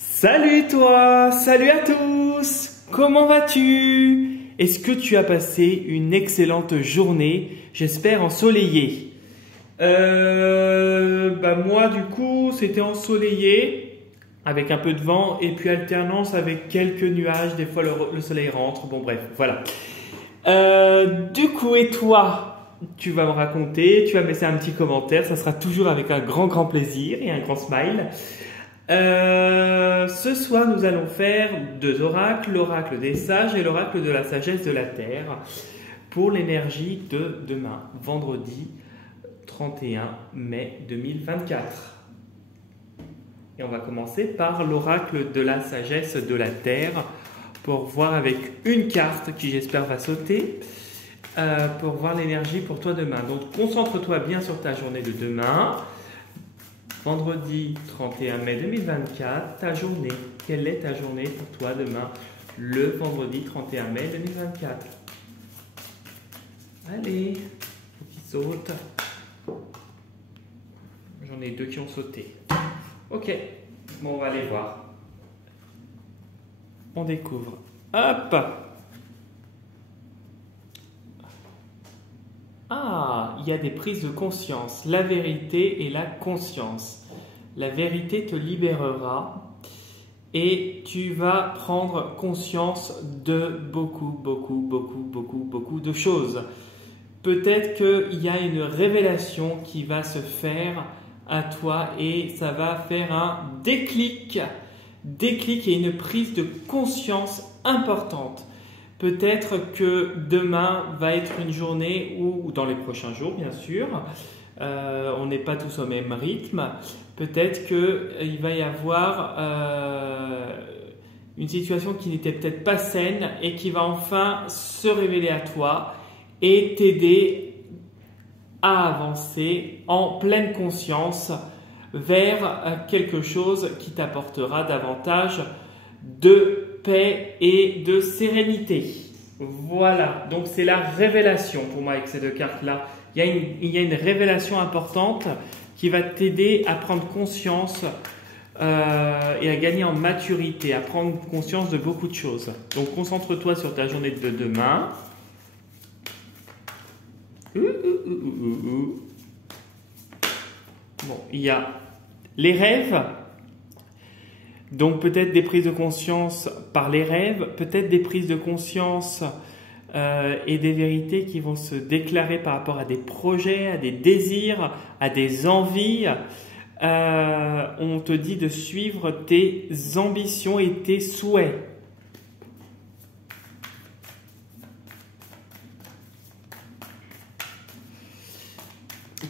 Salut toi, salut à tous, comment vas-tu? Est-ce que tu as passé une excellente journée, j'espère ensoleillée? Moi du coup c'était ensoleillé avec un peu de vent et puis alternance avec quelques nuages, des fois le soleil rentre, bon bref, voilà. Du coup et toi? Tu vas me raconter, tu vas me laisser un petit commentaire, ça sera toujours avec un grand plaisir et un grand smile. Ce soir, nous allons faire deux oracles, l'oracle des sages et l'oracle de la sagesse de la terre pour l'énergie de demain, vendredi 31 mai 2024. Et on va commencer par l'oracle de la sagesse de la terre pour voir avec une carte qui j'espère va sauter pour voir l'énergie pour toi demain. Donc concentre-toi bien sur ta journée de demain. Vendredi 31 mai 2024, ta journée. Quelle est ta journée pour toi demain, le vendredi 31 mai 2024? Allez, faut qu'il saute. J'en ai deux qui ont sauté. Ok, bon, on va aller voir. On découvre. Hop! Ah, il y a des prises de conscience, la vérité et la conscience. La vérité te libérera et tu vas prendre conscience de beaucoup de choses. Peut-être qu'il y a une révélation qui va se faire à toi et ça va faire un déclic et une prise de conscience importante. Peut-être que demain va être une journée ou dans les prochains jours, bien sûr, on n'est pas tous au même rythme. Peut-être qu'il va y avoir une situation qui n'était peut-être pas saine et qui va enfin se révéler à toi et t'aider à avancer en pleine conscience vers quelque chose qui t'apportera davantage de paix et de sérénité. Voilà, donc c'est la révélation pour moi avec ces deux cartes-là. Il y a une révélation importante qui va t'aider à prendre conscience et à gagner en maturité, à prendre conscience de beaucoup de choses. Donc concentre-toi sur ta journée de demain. Bon, il y a les rêves. Donc peut-être des prises de conscience par les rêves, peut-être des prises de conscience et des vérités qui vont se déclarer par rapport à des projets, à des désirs, à des envies. On te dit de suivre tes ambitions et tes souhaits.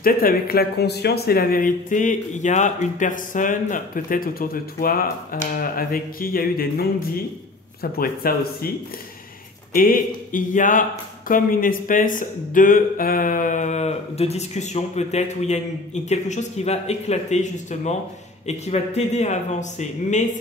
Peut-être avec la conscience et la vérité, il y a une personne, peut-être autour de toi, avec qui il y a eu des non-dits, ça pourrait être ça aussi, et il y a comme une espèce de discussion peut-être, où il y a quelque chose qui va éclater justement, et qui va t'aider à avancer, mais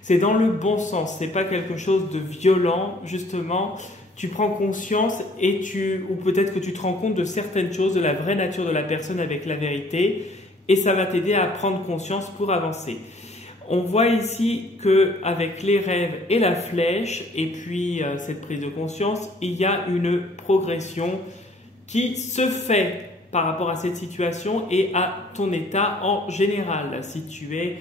c'est dans le bon sens, c'est pas quelque chose de violent justement. Tu prends conscience ou peut-être que tu te rends compte de certaines choses, de la vraie nature de la personne avec la vérité et ça va t'aider à prendre conscience pour avancer. On voit ici qu'avec les rêves et la flèche et puis cette prise de conscience, il y a une progression qui se fait par rapport à cette situation et à ton état en général. Si tu es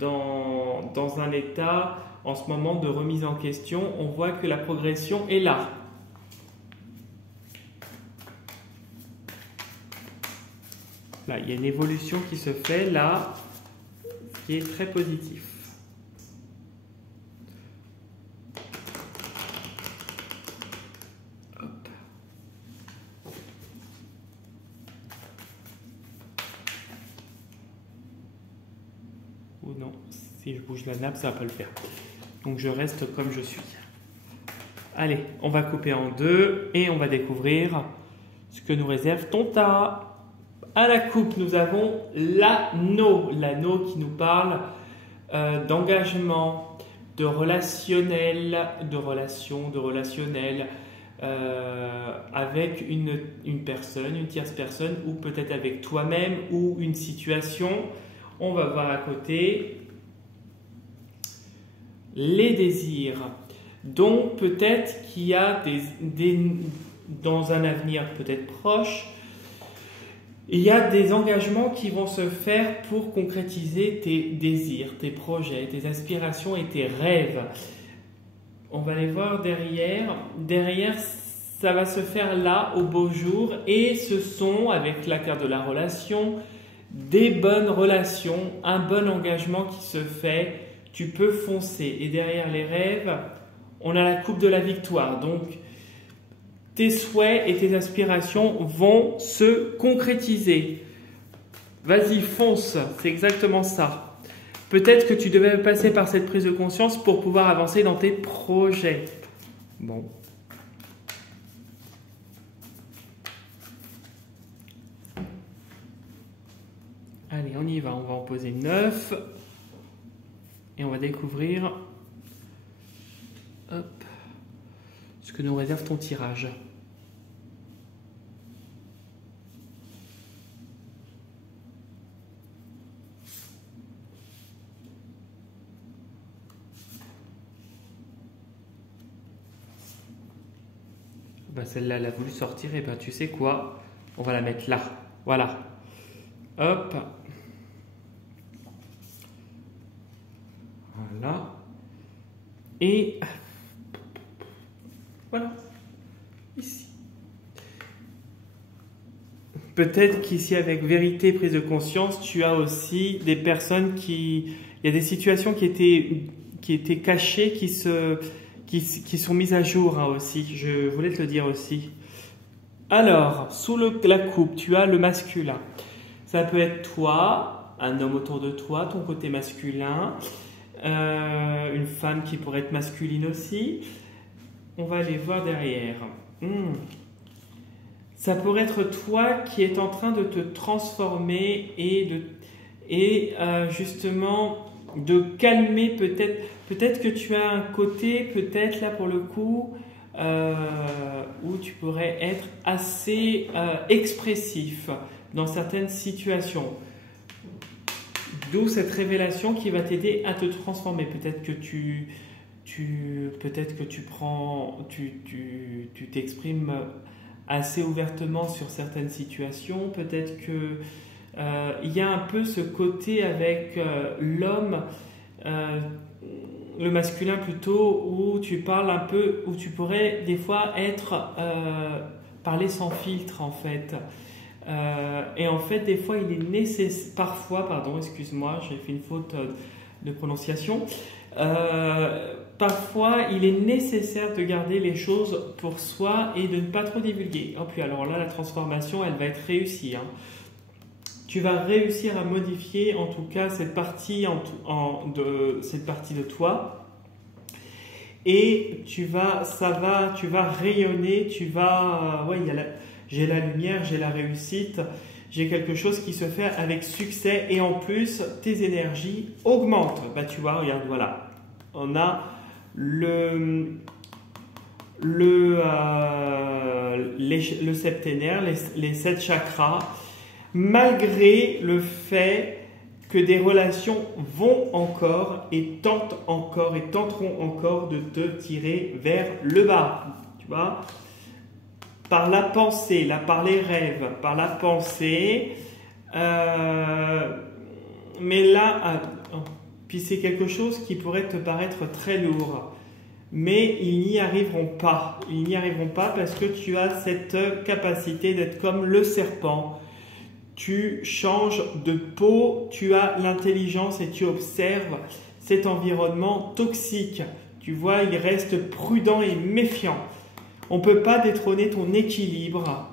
dans un état en ce moment de remise en question, on voit que la progression est là. Là, il y a une évolution qui se fait là, qui est très positif. Hop. Ou non, si je bouge la nappe, ça ne va pas le faire. Donc je reste comme je suis. Allez, on va couper en deux et on va découvrir ce que nous réserve ton tas. À la coupe, nous avons l'anneau. L'anneau qui nous parle d'engagement, de relationnel, de relationnel avec une personne, une tierce personne ou peut-être avec toi-même ou une situation. On va voir à côté. les désirs. Donc peut-être qu'il y a dans un avenir peut-être proche, il y a des engagements qui vont se faire pour concrétiser tes désirs, tes projets, tes aspirations et tes rêves. On va les voir derrière. Derrière, ça va se faire là, au beau jour. Et ce sont, avec la carte de la relation, des bonnes relations, un bon engagement qui se fait. Tu peux foncer. Et derrière les rêves, on a la coupe de la victoire. Donc, tes souhaits et tes aspirations vont se concrétiser. Vas-y, fonce. C'est exactement ça. Peut-être que tu devais passer par cette prise de conscience pour pouvoir avancer dans tes projets. Bon. Allez, on y va. On va en poser 9. Et on va découvrir ce que nous réserve ton tirage. Celle-là, elle a voulu sortir, et tu sais quoi? On va la mettre là. Voilà. Hop. Voilà. Et voilà. Ici. Peut-être qu'ici, avec vérité, prise de conscience, tu as aussi des personnes qui... Il y a des situations qui étaient cachées, qui sont mises à jour aussi. Je voulais te le dire aussi. Alors, sous la coupe, tu as le masculin. Ça peut être toi, un homme autour de toi, ton côté masculin, une femme qui pourrait être masculine aussi. On va aller voir derrière. Ça pourrait être toi qui est en train de te transformer et justement de calmer peut-être. Peut-être que tu as un côté, peut-être là pour le coup, où tu pourrais être assez expressif dans certaines situations. D'où cette révélation qui va t'aider à te transformer. Peut-être que tu t'exprimes assez ouvertement sur certaines situations. Peut-être que il y a un peu ce côté avec l'homme, le masculin plutôt, où tu parles un peu, où tu pourrais des fois parler sans filtre en fait. Et en fait, des fois, il est nécessaire, parfois, pardon, excuse-moi, j'ai fait une faute de prononciation. Parfois, il est nécessaire de garder les choses pour soi et de ne pas trop divulguer. Et puis alors là, la transformation, elle va être réussie. Tu vas réussir à modifier, en tout cas, cette partie de toi. Et tu vas rayonner, j'ai la lumière, j'ai la réussite, j'ai quelque chose qui se fait avec succès et en plus, tes énergies augmentent. Tu vois, regarde, voilà. On a le septénaire, les 7 chakras, malgré le fait que des relations vont encore et tenteront encore de te tirer vers le bas. Tu vois ? Par la pensée, par les rêves, par la pensée. Mais là, puis c'est quelque chose qui pourrait te paraître très lourd. Mais ils n'y arriveront pas. Ils n'y arriveront pas parce que tu as cette capacité d'être comme le serpent. Tu changes de peau, tu as l'intelligence et tu observes cet environnement toxique. Tu vois, il reste prudent et méfiant. On ne peut pas détrôner ton équilibre.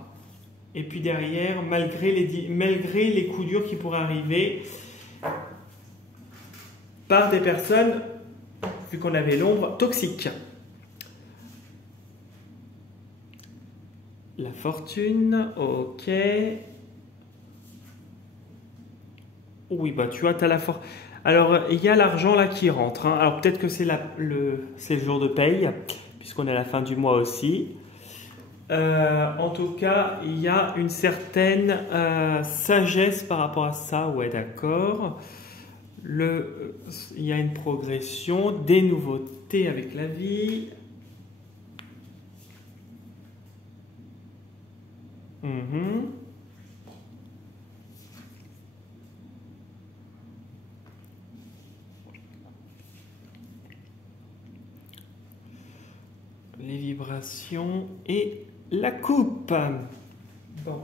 Et puis derrière, malgré les coups durs qui pourraient arriver par des personnes, vu qu'on avait l'ombre, toxiques. La fortune, ok. Oui, tu vois, tu as la fortune. Alors, il y a l'argent là qui rentre. Alors, peut-être que c'est le jour de paye, puisqu'on est à la fin du mois aussi. En tout cas, il y a une certaine sagesse par rapport à ça. Ouais, d'accord. Il y a une progression, des nouveautés avec la vie. Les vibrations et la coupe. Bon.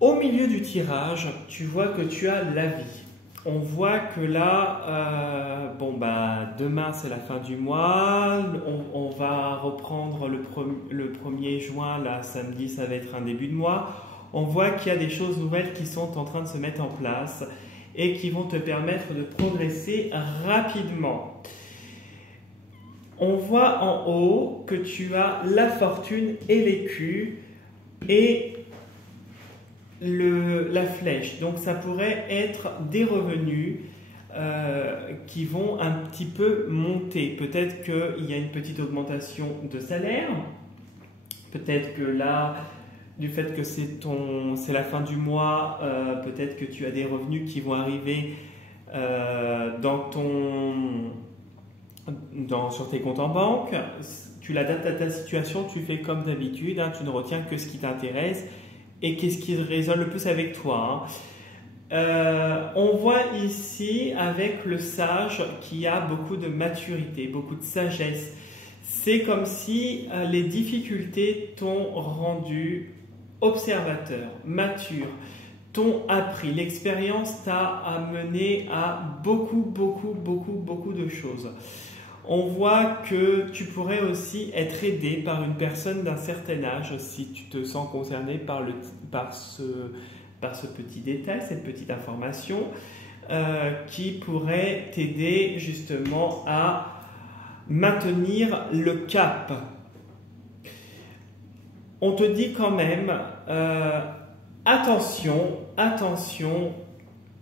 Au milieu du tirage, tu vois que tu as la vie. On voit que là, demain c'est la fin du mois, on va reprendre le 1er juin, là samedi ça va être un début de mois. On voit qu'il y a des choses nouvelles qui sont en train de se mettre en place et qui vont te permettre de progresser rapidement. On voit en haut que tu as la fortune et l'écu et la flèche. Donc ça pourrait être des revenus qui vont un petit peu monter. Peut-être qu'il y a une petite augmentation de salaire. Peut-être que là, du fait que c'est la fin du mois, peut-être que tu as des revenus qui vont arriver sur tes comptes en banque. Tu l'adaptes à ta situation, tu fais comme d'habitude, tu ne retiens que ce qui t'intéresse et qu'est-ce qui résonne le plus avec toi. On voit ici avec le sage qui a beaucoup de maturité, beaucoup de sagesse. C'est comme si les difficultés t'ont rendu observateur, mature, t'ont appris. L'expérience t'a amené à beaucoup de choses. On voit que tu pourrais aussi être aidé par une personne d'un certain âge si tu te sens concerné par ce petit détail, cette petite information qui pourrait t'aider justement à maintenir le cap. On te dit quand même attention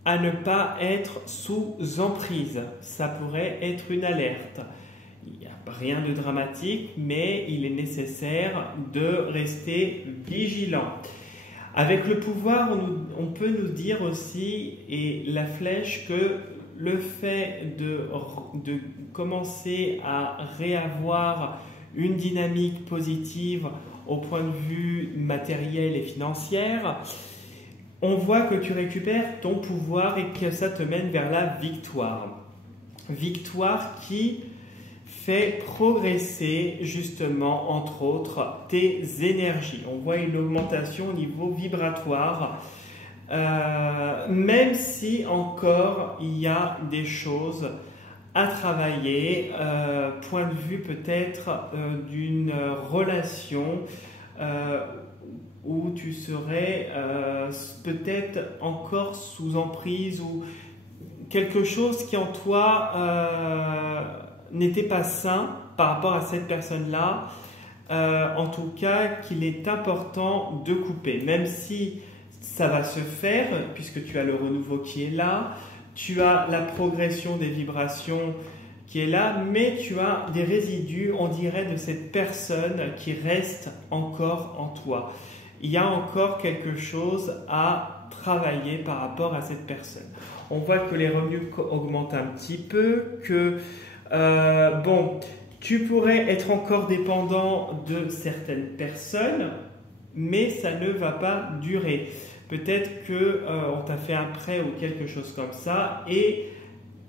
à ne pas être sous emprise. Ça pourrait être une alerte. Il n'y a rien de dramatique, mais il est nécessaire de rester vigilant. Avec le pouvoir, on peut nous dire aussi, et la flèche, que le fait de commencer à réavoir une dynamique positive au point de vue matériel et financier, on voit que tu récupères ton pouvoir et que ça te mène vers la victoire. Victoire qui fait progresser justement, entre autres, tes énergies. On voit une augmentation au niveau vibratoire, même si encore il y a des choses à travailler, point de vue peut-être d'une relation où tu serais peut-être encore sous emprise ou quelque chose qui en toi n'était pas sain par rapport à cette personne-là. En tout cas, qu'il est important de couper, même si ça va se faire puisque tu as le renouveau qui est là, tu as la progression des vibrations qui est là, mais tu as des résidus, on dirait, de cette personne qui reste encore en toi. Il y a encore quelque chose à travailler par rapport à cette personne. On voit que les revenus augmentent un petit peu, que tu pourrais être encore dépendant de certaines personnes, mais ça ne va pas durer. Peut-être qu'on t'a fait un prêt ou quelque chose comme ça et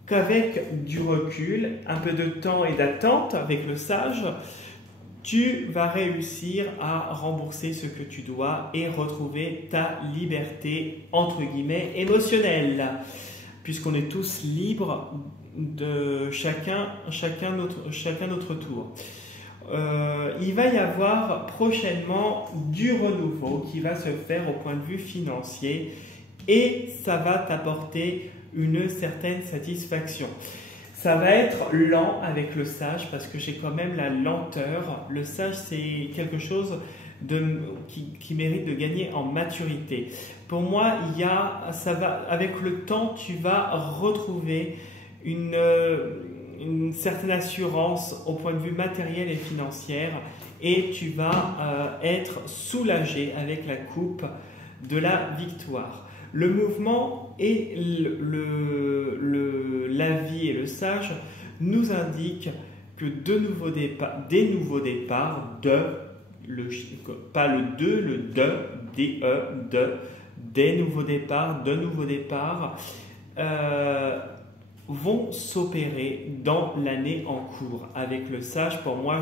qu'avec du recul, un peu de temps et d'attente avec le sage, tu vas réussir à rembourser ce que tu dois et retrouver ta liberté, entre guillemets, émotionnelle. Puisqu'on est tous libres de chacun notre tour. Il va y avoir prochainement du renouveau qui va se faire au point de vue financier et ça va t'apporter une certaine satisfaction. Ça va être lent avec le sage parce que j'ai quand même la lenteur. Le sage, c'est quelque chose qui mérite de gagner en maturité. Pour moi, avec le temps, tu vas retrouver une certaine assurance au point de vue matériel et financier et tu vas être soulagé avec la coupe de la victoire. Le mouvement et l'avis et le sage nous indiquent que des nouveaux départs, pas le de, le des nouveaux départs, vont s'opérer dans l'année en cours. Avec le sage, pour moi,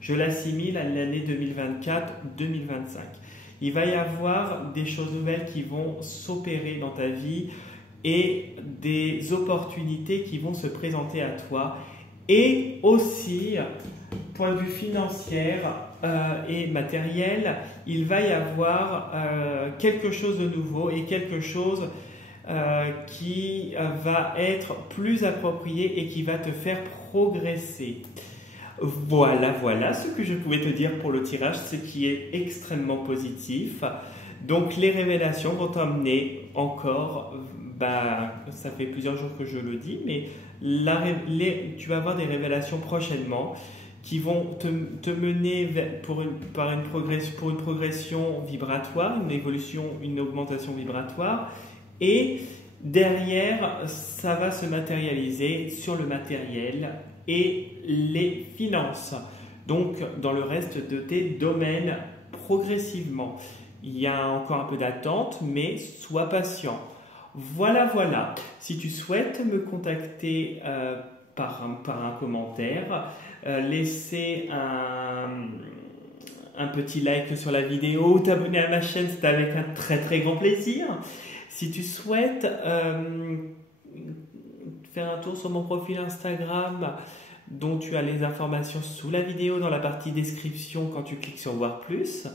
je l'assimile à l'année 2024-2025. Il va y avoir des choses nouvelles qui vont s'opérer dans ta vie et des opportunités qui vont se présenter à toi. Et aussi, point de vue financier et matériel, il va y avoir quelque chose de nouveau et quelque chose qui va être plus approprié et qui va te faire progresser. Voilà ce que je pouvais te dire pour le tirage, ce qui est extrêmement positif. Donc les révélations vont t'emmener encore, ça fait plusieurs jours que je le dis, mais tu vas avoir des révélations prochainement qui vont te mener pour une progression vibratoire, une évolution, une augmentation vibratoire. Et derrière, ça va se matérialiser sur le matériel et les finances. Donc, dans le reste de tes domaines, progressivement. Il y a encore un peu d'attente, mais sois patient. Voilà. Si tu souhaites me contacter par un commentaire, laisser un petit like sur la vidéo ou t'abonner à ma chaîne, c'est avec un très grand plaisir. Si tu souhaites faire un tour sur mon profil Instagram, dont tu as les informations sous la vidéo dans la partie description quand tu cliques sur voir plus,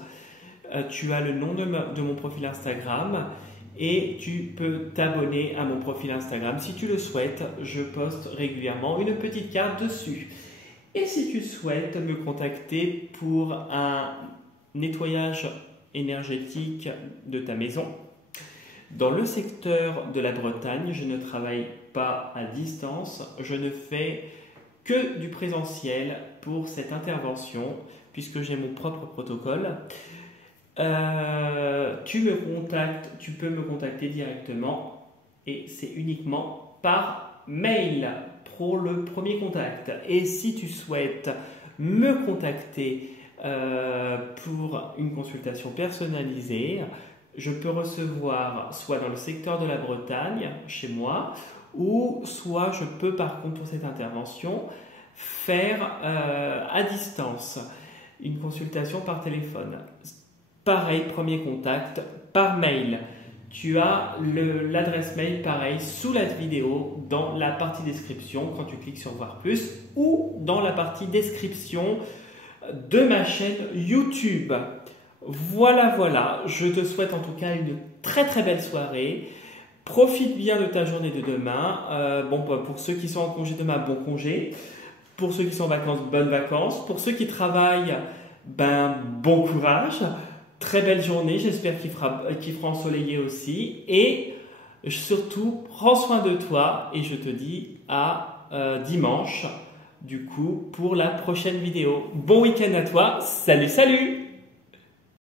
tu as le nom de mon profil Instagram et tu peux t'abonner à mon profil Instagram. Si tu le souhaites, je poste régulièrement une petite carte dessus. Et si tu souhaites me contacter pour un nettoyage énergétique de ta maison, dans le secteur de la Bretagne, je ne travaille pas à distance, je ne fais que du présentiel pour cette intervention, puisque j'ai mon propre protocole. Tu peux me contacter directement et c'est uniquement par mail pour le premier contact. Et si tu souhaites me contacter pour une consultation personnalisée, je peux recevoir soit dans le secteur de la Bretagne, chez moi, ou soit je peux par contre pour cette intervention faire à distance une consultation par téléphone. Pareil, premier contact par mail. Tu as l'adresse mail pareil sous la vidéo dans la partie description quand tu cliques sur voir plus ou dans la partie description de ma chaîne YouTube. Voilà, je te souhaite en tout cas une très belle soirée. Profite bien de ta journée de demain. Pour ceux qui sont en congé demain, bon congé. Pour ceux qui sont en vacances, bonnes vacances. Pour ceux qui travaillent, bon courage. Très belle journée, j'espère qu'il fera ensoleillé aussi. Et surtout, prends soin de toi et je te dis à dimanche, du coup, pour la prochaine vidéo. Bon week-end à toi. Salut